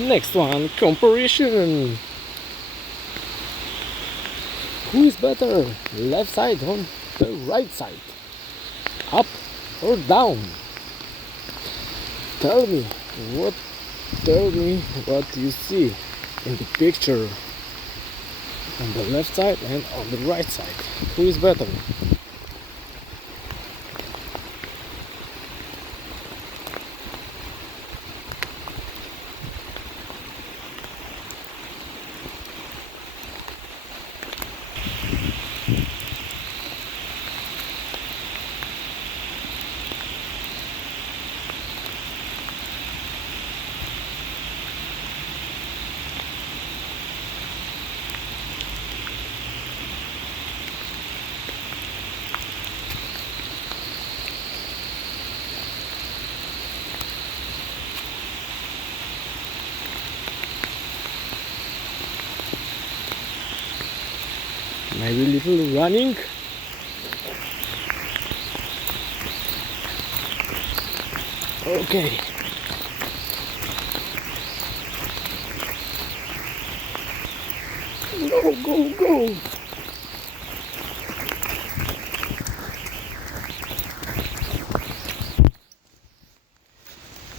Next one, comparison. Who is better, left side or the right side? Up or down? Tell me what you see in the picture on the left side and on the right side. Who is better? Maybe a little running. Okay. Go.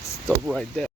Stop right there.